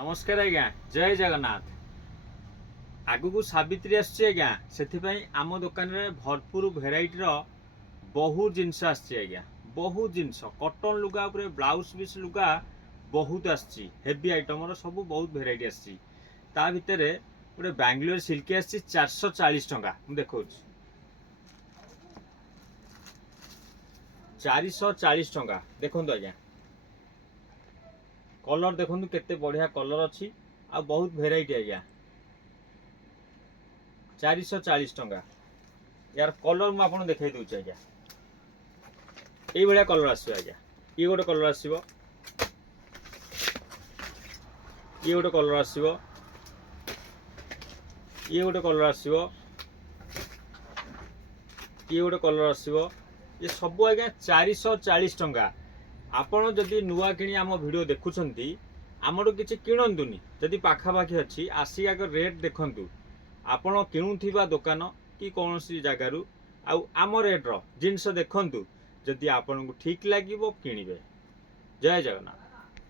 नमस्कार आज्ञा जय जगन्नाथ। आगु सावित्री आज्ञा से आम दुकान में भरपूर भेराइटर बहुत जिनस आज्ञा बहुत जिनस कटन लुगा ब्लाउज पीस लुगा बहुत हेवी आइटम सब बहुत भेराइटी आसा भितर गोटे बांग्लोर सिल्क आ 440 टंका देखा 440 टंका देखो आज्ञा कलर देखो केते बढ़िया कलर अच्छी आ बहुत भेराइटी आज्ञा 440 टंका यार कलर मुझे देखा दूसरी आज्ञा ये भाया कलर आज्ञा ये गोटे कलर आसो ये गोटे कलर आसो ये गोटे कलर आसो ये गोटे कलर आसो ये सब आज्ञा 440 टंका। आपण जदि नुआ कि आम भिडियो देखुंट आमर किसी किणतुनि जदि पाखापाखि अच्छी आसिक आग रेट देखु आपण किणुवा दुकान कि कौन सी जगार आम रेट्र जिनस देखु जदि आपन को ठीक लगे किणवे। जय जगन्नाथ।